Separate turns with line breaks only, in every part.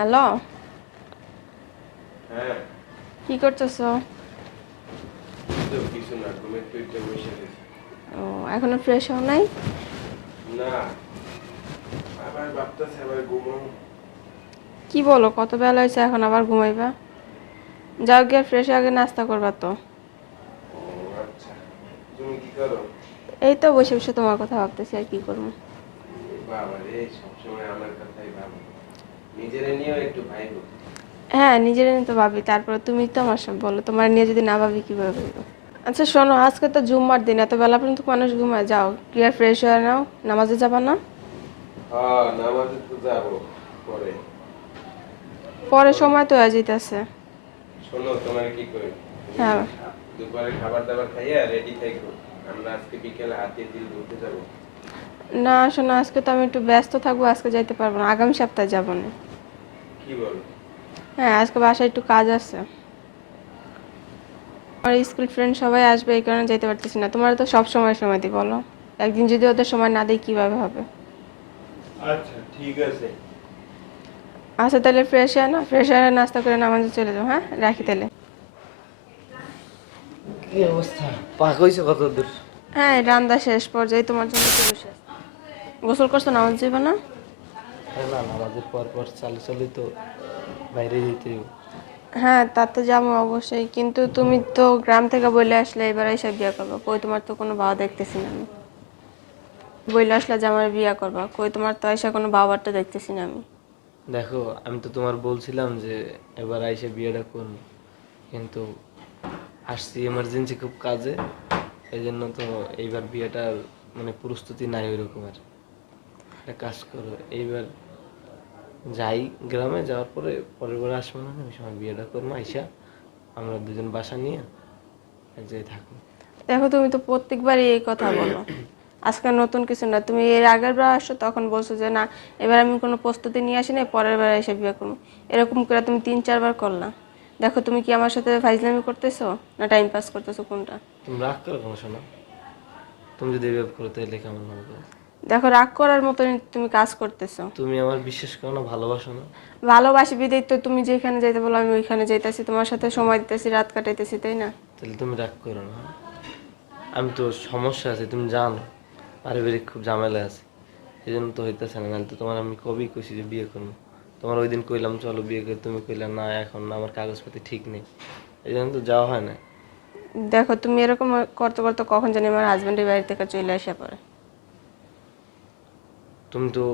Hello?
হ্যাঁ।
কি করতেছো? ও এখনও ফ্রেশ হও নাই?
না। আবার ভাবতেছে আবার ঘুমাবো
কি বলো কত বেলা হয়েছে এখন আবার ঘুমাইবা? যাও গিয়ে ফ্রেশ আগে নাস্তা করবা তো।
ও আচ্ছা। তুমি কি করো?
এই তো বসে বসে তোমার কথা ভাবতেছি আর কি করব।
বাবা রে সবসময় আমার কথাই ভাবো। নিজেরে নিয়েও একটু ভাইবো
হ্যাঁ নিজের নিয়ে তো ভাবি। তারপরে তুমি তো আমার সব বলো তোমার নিয়ে যদি না ভাবি কীভাবে ভাববো আচ্ছা শোনো আজকে তো জুম্মার দিন এত বেলা পর্যন্ত মানুষ ঘুমায় যাও ক্লিয়ার ফ্রেশ হয়ে নাও নামাজে যাবা না?
হ্যাঁ নামাজে তো যাব পরে।
পরে সময় তো হয়ে যেতেছে
শোনো তোমার কি করি?
হ্যাঁ।
দুপুরে খাবার দাবার খাইয়া রেডি থাকো আমরা আজকে বিকেলে হাতে দিল ঘুরতে যাব।
না শোনো আজকে তো আমি একটু ব্যস্ত থাকব আজকে যাইতে পারব না। আগামী সপ্তাহে যাব না।
কি বলো?
হ্যাঁ আজকে বাসায় একটু কাজ আছে। আমার স্কুল ফ্রেন্ড সবাই আসবে এই কারণে যেতে পারতেছি না। তোমার তো সব সময় সময় দিই বলো। একদিন যদি ওদের সময় না দিই কীভাবে হবে?
আচ্ছা ঠিক আছে।
আচ্ছা তাহলে ফ্রেশ হয় না ফ্রেশ হয়ে নাস্তা করে নামাজে চলে যাও হ্যাঁ? রাখি তাহলে।
কি অবস্থা? পাক হয়েছে কত দূর
হ্যাঁ রান্না শেষ পর্যায়ে তোমার জন্য তো বসে। গোসল করছ নামাজ যাবে না?
আরে না নামাজের পর পর চালু চালু তো বাইরে যেতে
হ্যাঁ তা তো যাব অবশ্যই কিন্তু তুমি তো গ্রাম থেকে বলে আসলে এবার এসে বিয়ে করব। কই তোমার তো কোনো বাবা দেখতেছি না আমি। বলে আসলে যে আমার বিয়ে করবা কই তোমার তো এসে কোনো বাবারটা দেখতেছি না আমি।
দেখো আমি তো তোমার বলছিলাম যে এবার আইসে বিয়েটা করুন কিন্তু আসছি এমার্জেন্সি খুব কাজে এই জন্য তো এইবার বিয়েটার মানে প্রস্তুতি নাই ওই রকমের একটা কাজ করো। এইবার যাই গ্রামে যাওয়ার পরে পরের বার আসব না। ওই সময় বিয়েটা করব আইসা আমরা দুজন বাসা নিয়ে এক জায়গায় থাকব।
দেখো তুমি তো প্রত্যেকবারই এই কথা বলো। আজকে নতুন কিছু না। তুমি এর আগের বার আসছো তখন বলছো যে না এবার আমি কোনো প্রস্তুতি নিয়ে আসি না পরের বার এসে বিয়ে করব। এরকম করে তুমি তিন চারবার করলা। দেখো তুমি কি আমার সাথে ফাইজলামি করতেছো? না টাইম পাস করতেছো কোনটা?
তুমি রাগ করো কোনো শোনা? তুমি যদি এভাবে করো তাহলে কেমন হবে?
দেখো রাগ করার মতন তুমি কাজ করতেছো।
তুমি আমার বিশ্বাস করো না ভালোবাসো না।
ভালোবাসি বিদেই তো তুমি যেখানে যাইতে বলো আমি ওইখানে যাইতেছি তোমার সাথে সময় দিতেছি রাত কাটাইতেছি তাই না?
তাহলে তুমি রাগ করো না? আমি তো সমস্যা আছে তুমি জানো। পারিবারিক খুব ঝামেলা আছে। এই জন্য তো হইতেছে না নাহলে তো তোমার আমি কবেই কইছি যে বিয়ে করব। তোমার ওই দিন কইলাম চলো বিয়ে করে তুমি কইলা না এখন না আমার কাগজপাতি ঠিক নেই। এই জন্য তো যাওয়া হয় না।
দেখো তুমি এরকম করতে করতে কখন জানি আমার হাজবেন্ডের বাড়ি থেকে চলে আসে পরে।
তুমি তো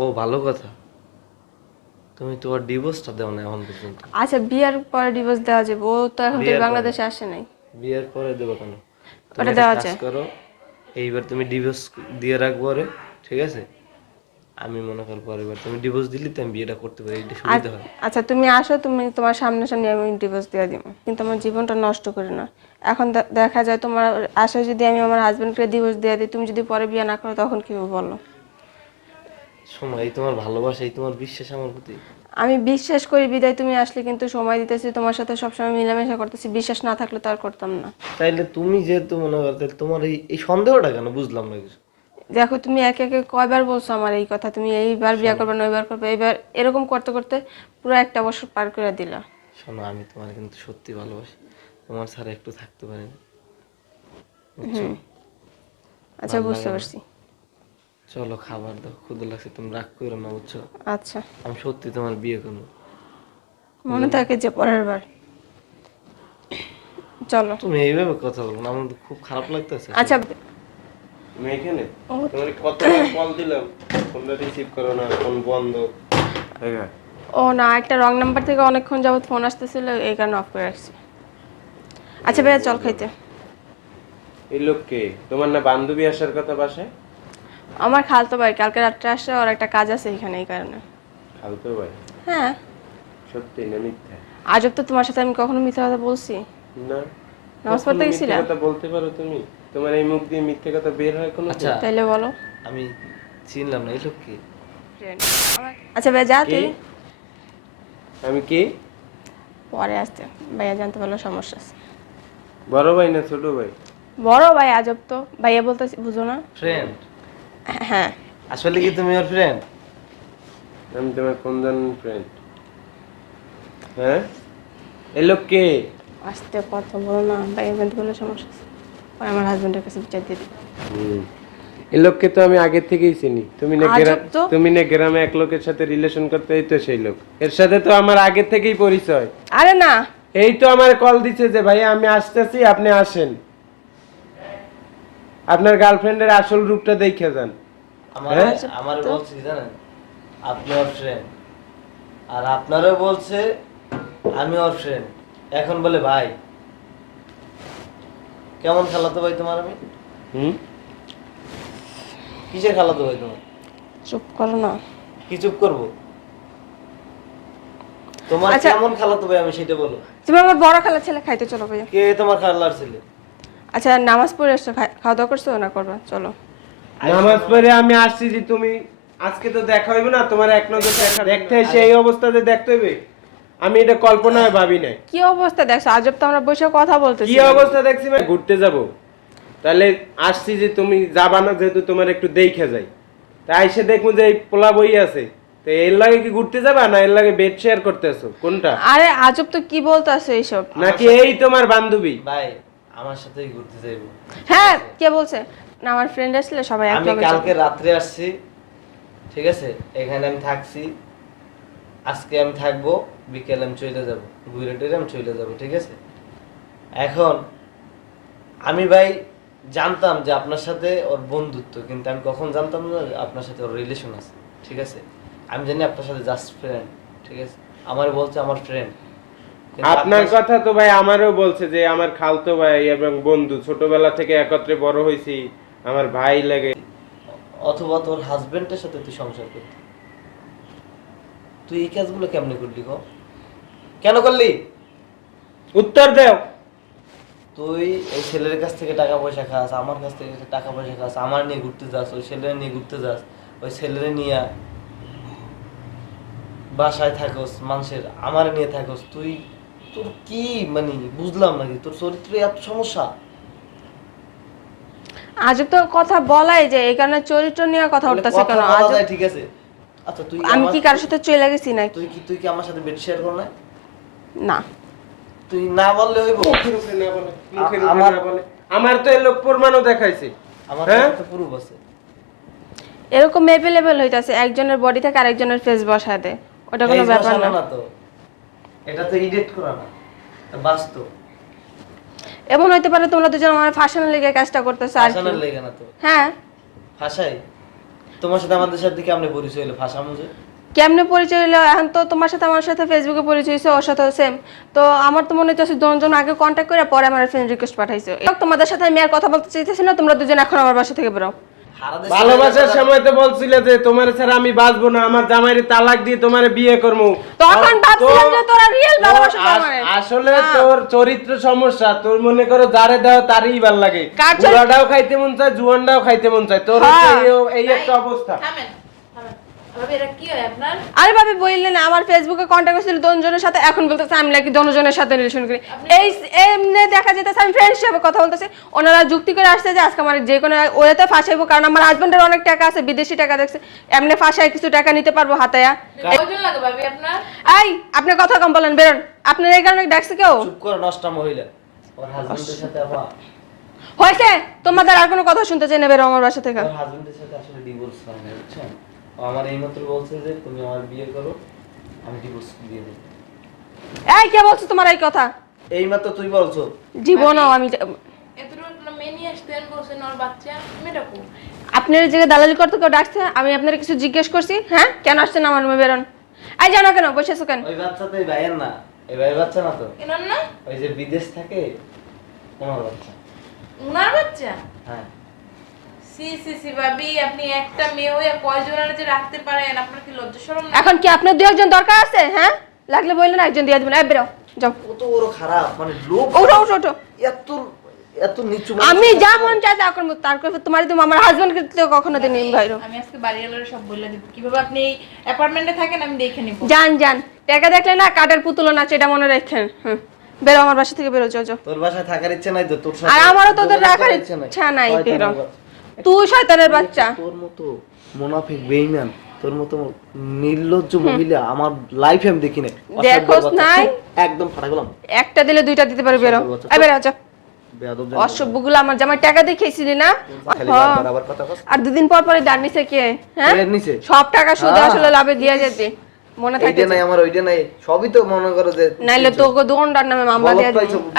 ও ভালো কথা। তুমি তো ওর ডিভোর্সটা দেও না এখন পর্যন্ত।
আচ্ছা বিয়ের পরে ডিভোর্স দেওয়া যাবে। ও তো এখন থেকে বাংলাদেশে আসে নাই।
বিয়ের পরে দেবো কেন?
ওটা দেওয়া যায়।
করো এইবার তুমি ডিভোর্স দিয়ে রাখব আরে ঠিক আছে? আমি মনে কর পরের তুমি ডিভোর্স দিলি তো আমি বিয়েটা করতে পারি এটা সুবিধা হয়
আচ্ছা তুমি আসো তুমি তোমার সামনে সামনে আমি ডিভোর্স দিয়ে দিব। কিন্তু আমার জীবনটা নষ্ট করে না। এখন দেখা যায় তোমার আশায় যদি আমি আমার হাজবেন্ডকে ডিভোর্স দিয়ে দিই তুমি যদি পরে বিয়ে না করো তখন কি বলো?
শোনো এই তোমার ভালোবাসা এই তোমার বিশ্বাস আমার প্রতি?
আমি বিশ্বাস করি বিদায় তুমি আসলে কিন্তু সময় দিতেছি তোমার সাথে সবসময় মিলামেশা করতেছি বিশ্বাস না থাকলে তো আর করতাম না।
তাইলে তুমি যেহেতু মনে করো তাহলে তোমার এই এই সন্দেহটা কেন? বুঝলাম না কিছু।
দেখো তুমি একে একে কয়বার বলছো আমার এই কথা তুমি এইবার বিয়ে করবে না ওইবার করবে এইবার এরকম করতে করতে পুরো একটা বছর পার করে দিলা।
শোনো আমি তোমার কিন্তু সত্যি ভালোবাসি তোমার ছাড়া একটু থাকতে পারি না বুঝছ?
আচ্ছা বুঝতে পারছি।
চলো খাবার দাও ক্ষুদে লাগছে তুমি রাগ করো না বুঝছ?
আচ্ছা।
আমি সত্যি তোমার বিয়ে করব।
মনে থাকে যে পরের বার। চলো।
তুমি এইভাবে কথা বলো না আমার তো খুব খারাপ লাগতেছে।
আচ্ছা।
তুমি এখানে। তোমার কত কল দিলাম ফোনটা রিসিভ করো না ফোন বন্ধ।
ও না একটা রং নাম্বার থেকে অনেকক্ষণ যাবত ফোন আসতেছিল এই কারণে অফ করে রাখছি। আচ্ছা ভাইয়া চল খাইতে।
এই লোককে তোমার না বান্ধবী আসার কথা বাসায়?
আমার খালতো ভাই কালকে রাত্রে আসছে ওর একটা কাজ আছে এখানে এই কারণে।
খালতো ভাই?
হ্যাঁ।
সত্যি না মিথ্যা?
আজব তো তোমার সাথে আমি কখনো মিথ্যা কথা বলছি।
না।
নামাজ পড়তে
মিথ্যে
গেছিলা?
কথা বলতে পারো তুমি। তোমার এই মুখ দিয়ে মিথ্যে কথা বের হয় কোনো
আচ্ছা।
তাইলে বলো।
আমি চিনলাম না এই লোক কি?
আচ্ছা ভাইয়া যা? তুই।
আমি কি?
পরে আসতে। ভাইয়া জানতে পারল সমস্যা আছে।
বড় ভাই না ছোট ভাই?
বড় ভাই আজব তো। ভাইয়া বলতে বুঝো না।
ফ্রেন্ড
হ্যাঁ।
আসলে কি তুমি ওর ফ্রেন্ড
আমি তোমার কোনজন ফ্রেন্ড হ্যাঁ? এ লোক কে?
আস্তে কথা বলো না ভাই এমনি বলে সমস্যা আছে। পরে আমার হাজবেন্ডের কাছে বিচার দিয়ে দিবে।
এ লোককে তো আমি আগে থেকেই চিনি। তুমি না গ্রাম তুমি না গ্রামে এক লোকের সাথে রিলেশন করতে এই তো সেই লোক। এর সাথে তো আমার আগে থেকেই পরিচয়।
আরে না।
এই তো আমার কল দিছে যে ভাই আমি আসতেছি আপনি আসেন। আপনার গার্লফ্রেন্ডের আসল রূপটা দেখে যান।
আমার
হ্যাঁ?
আমার বলছি জানেন আপনি ওর ফ্রেন্ড আর আপনারও বলছে আমি ওর ফ্রেন্ড এখন বলে ভাই কেমন খেলাতো ভাই তোমার আমি?
হুম?
কিসের খেলাতো ভাই তোমার?
চুপ করো না।
কি চুপ করব? তোমার
আচ্ছা।
কেমন খেলাতো ভাই আমি সেটা বলো।
তুমি আমার বড় খালা ছেলে খাইতে চলো ভাইয়া।
কে তোমার খেলার ছেলে?
আচ্ছা নামাজ পড়ে আসছো খাওয়া দাওয়া করছ না করবা? চলো।
নামাজ পড়ে আমি আসছি যে তুমি আজকে তো দেখা হইবে না তোমার এক নজর দেখা দেখতে সেই অবস্থাতে দেখতে হইবে আমি এটা কল্পনায় ভাবি নাই।
কি অবস্থা দেখছ? আজব তো আমরা বসে কথা বলতেছি।
কি অবস্থা দেখছি মানে ঘুরতে যাব। তাহলে আসছি যে তুমি যাবা না যেহেতু তোমার একটু দেখে যাই। তাই এসে দেখব যে এই পোলা বই আছে। তো এর লাগে কি ঘুরতে যাবা না এর লাগে বেড শেয়ার করতেছো কোনটা?
আরে আজব তো কি বলতেছো এইসব?
নাকি এই তোমার বান্ধবী?
ভাই আমার সাথেই ঘুরতে যাইবো।
হ্যাঁ কে বলছে? না আমার ফ্রেন্ড আসলে সবাই
আমি
একলগে
কালকে
যাব।
রাত্রে আসছি ঠিক আছে? এখানে আমি থাকছি আজকে আমি থাকব বিকেলে আমি চলে যাব ঘুরে টুরে আমি চলে যাব ঠিক আছে? এখন আমি ভাই জানতাম যে আপনার সাথে ওর বন্ধুত্ব কিন্তু আমি কখন জানতাম না যে আপনার সাথে ওর রিলেশন আছে ঠিক আছে? আমি জানি আপনার সাথে জাস্ট ফ্রেন্ড ঠিক আছে? আমার বলছে আমার ফ্রেন্ড
আপনার কথা তো ভাই আমারও বলছে যে আমার খালতো ভাই এবং বন্ধু ছোটবেলা থেকে একত্রে বড় হয়েছি আমার ভাই লাগে।
অথবা তোর হাজবেন্ডের সাথে তুই সংসার করতি। তুই এই কাজগুলো কেমনে করলি গো? কেন করলি?
উত্তর দেও।
তুই এই ছেলের কাছ থেকে টাকা পয়সা খাস আমার কাছ থেকে টাকা পয়সা খাস আমার নিয়ে ঘুরতে যাস ওই ছেলের নিয়ে ঘুরতে যাস ওই ছেলের নিয়ে বাসায় থাকোস মানুষের আমার নিয়ে থাকোস তুই তোর কি মানে বুঝলাম নাকি তোর চরিত্রে এত সমস্যা?
আজব তো কথা বলাই যে এই কারণে চরিত্র নিয়ে কথা উঠতেছে কেন? আজব
ঠিক আছে। আচ্ছা তুই
আমি কি কারোর সাথে চলে গেছি নাকি?
তুই কি তুই কি আমার সাথে বেড শেয়ার কর না
না।
তুই না বললে হইব?
মুখের উপরে না বলে, মুখের উপরে
আমার-
না বলে। আমার তো এই লোক প্রমাণও দেখাইছে।
আমার
হ্যাঁ?
তো প্রুফ আছে।
এরকম অ্যাভেলেবেল হইতাছে একজনের বডি থেকে আরেকজনের ফেস বসায় দেয়। ওটা কোনো ব্যাপার না।
না তো। এটা তো এডিট করা না বাস্তব।
এমন হইতে পারে তোমরা দুজন আমার ফাঁসানোর লেগে কাজটা করতেছো আর
ফাঁসানোর লেগে না তো।
হ্যাঁ।
ফাঁসাই তোমার সাথে আমাদের সাথে কেমনে পরিচয় হলো?
কেমনে পরিচয় হলো? এখন তো তোমার সাথে আমার সাথে ফেসবুকে পরিচয় হয়েছে ওর সাথে সেম তো আমার তো মনে হচ্ছে দুজন আগে কন্ট্যাক্ট করে পরে আমার ফ্রেন্ড রিকোয়েস্ট পাঠাইছে। তোমাদের সাথে আমি আর কথা বলতে চাইতেছি না তোমরা দুজন এখন আমার বাসা থেকে বেরো।
ভালোবাসার সময় তো বলছিলে যে তোমার ছাড়া আমি বাঁচবো না আমার জামাইরে তালাক দিয়ে তোমারে বিয়ে করব
তখন ভাবছিলাম যে তোরা রিয়েল ভালোবাসা করে
আসলে তোর চরিত্র সমস্যা তোর মনে করো যারে দাও তারই ভালো লাগে। বুড়াটাও খাইতে মন চায় জুয়ানটাও খাইতে মন চায়। তোর
হ্যাঁ।
এই একটা অবস্থা।
আরে ভাবি বললেন আমার ফেসবুকে কন্ট্যাক্ট হয়েছিল দনজনের সাথে এখন বলতেছে আমি নাকি দনজনের সাথে রিলেশন করি। এই এমনি দেখা যেতেছে আমি ফ্রেন্ড হিসেবে কথা বলতেছি। ওনারা যুক্তি করে আসছে যে আজকে আমার যে কোনো ওরাতে ফাঁসাইবো কারণ আমার হাজবেন্ডের অনেক টাকা আছে বিদেশি টাকা দেখছে। এমনি ফাঁসায় কিছু টাকা নিতে পারব হাতায়া
কয়জন লাগে ভাবি আপনার?
এই আপনি কথা কম বলেন বেরোন। আপনার এই কারণে ডাকছে কেউ?
চুপ করে নষ্টা মহিলা। ওর হাজবেন্ডের সাথে আবার
হয়েছে? তোমাদের আর কোনো কথা শুনতে চাই না বেরো আমার বাসা থেকে।
হাজবেন্ডের সাথে আসলে ডিভোর্স হয় না বুঝছেন? আমার এইমাত্র বলছে যে তুমি আমার বিয়ে করো আমি ডিভোর্স দিয়ে দেবো।
এই কে বলছো তোমার এই কথা?
এইমাত্র তুই বলছো?
জীবনও আমি আপনার জায়গায় দালালি করতে কেউ ডাকছে? আমি আপনার কিছু জিজ্ঞেস করছি হ্যাঁ? কেন আসছেন আমার রুমে বেরোন? এই জানো কেন বসেছো কেন?
ওই বাচ্চা তো এই ভাইয়ের না এই ভাইয়ের বাচ্চা না তো?
এনার না?
ওই যে বিদেশ থাকে ওনার বাচ্চা।
উনার বাচ্চা?
হ্যাঁ।
সি সি সি ভাবি আপনি একটা মেয়ে হয়ে কয়জনের যে রাখতে পারেন? আপনার কি লজ্জা শরম
এখন কি আপনার দু একজন দরকার আছে? হ্যাঁ? লাগলে বললেন একজন দিয়ে দিবেন। বেরো। যাও।
ও তো ওর খারাপ মানে লোক
ওঠো ওঠো ওঠো।
এত এত নিচু
আমি যা মন চাই তা করব। তার করে তোমার তুমি আমার হাজবেন্ডকে তো কখনো দিন ভাইরো।
আমি আজকে বাড়িওয়ালার সব বলে দিব। কীভাবে আপনি এই অ্যাপার্টমেন্টে থাকেন আমি দেখে নিব।
যান যান। টাকা দেখলে না কাঠের পুতুলো নাচ এটা মনে রাখেন। হুম। বেরো আমার বাসা থেকে বেরো যাও যাও।
তোর বাসায় থাকার ইচ্ছে নাই তো? তোর
আর আমারও তোদের রাখার ইচ্ছা নাই। বেরো। তুই শয়তানের বাচ্চা।
তোর মতো মুনাফিক বেঈমান তোর মতো নির্লজ্জ মহিলা আমার লাইফে আমি দেখি নাই
দেখোস নাই?
একদম ফাটা গেলাম।
একটা দিলে দুইটা দিতে পারবে বেরো এই বেরো যা অসভ্যগুলো আমার জামাই টাকা দিয়ে খেয়েছিলি না? আর দুদিন পর পরে দাঁড় নিছে কে? হ্যাঁ? সব টাকা সুদে
হ্যাঁ।
আসলে লাভে দিয়ে যেতে। মনে থাকে
এইটা নাই আমার ওইটা নাই। সবই তো মনে করো যে
নাইলে তোকে দোকানদার নামে মামলা দিয়ে। দিবো।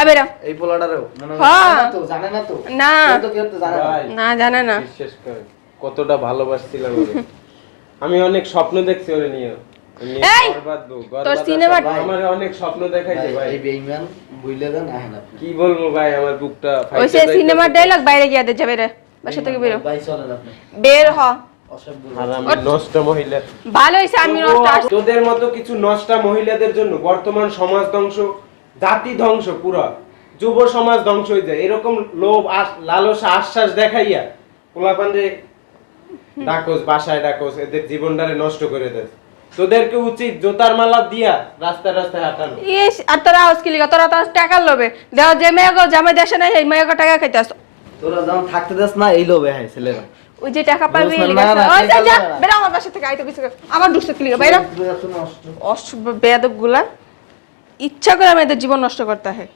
এই
পোলাটারও। হ্যাঁ। না তো জানে না তো।
না।
তো কেউ তো জানে না।
না জানে না।
বিশ্বাস করে কতটা ভালোবাসছিলাম। আমি অনেক স্বপ্ন দেখছি ওরে নিয়ে।
এই! তোর সিনেমা-
আমার অনেক স্বপ্ন দেখাইছে ভাই
এই বেঈমান বুইলে দেন আহেন আপনি।
কি বলব ভাই আমার বুকটা
ওই
ফাইটে
সে
যাইতেছে।
সিনেমার ডায়লগ বাইরে গিয়ে দে যাবে রে বাসা থেকে বেরো।
ভাই চলেন আপনি।
বের হ। ভালো হয়েছে আমি
তোদের মতো কিছু নষ্টা মহিলাদের জন্য বর্তমান সমাজ ধ্বংস জাতি ধ্বংস পুরা যুব সমাজ ধ্বংস হয়ে যায়। এরকম লোভ লালসা আশ্বাস দেখাইয়া পোলাপান্ডে ডাকোস বাসায় ডাকোস এদের জীবনটারে নষ্ট করে দেয়। তোদেরকে উচিত জোতার মালা দিয়া রাস্তায় রাস্তায় হাঁটানো।
ইস আর তোরা লিগা? তোরা তো আজ টাকার লোভে। দেওয়া যে মেয়েগো জামাই দেশে নাই এই মেয়েগো টাকা খাইতে
তোরা যখন থাকতে দেস না এই লোভে হ্যাঁ ছেলেরা।
ওই যে টাকা পাবি। বেরো আমার বাসা থেকে আইতো কিছু আবার ঢুকছে কি লিগা বাইরে অসভ্য বেয়াদবগুলা ইচ্ছা করে আমি এদের জীবন নষ্ট করতে হয়।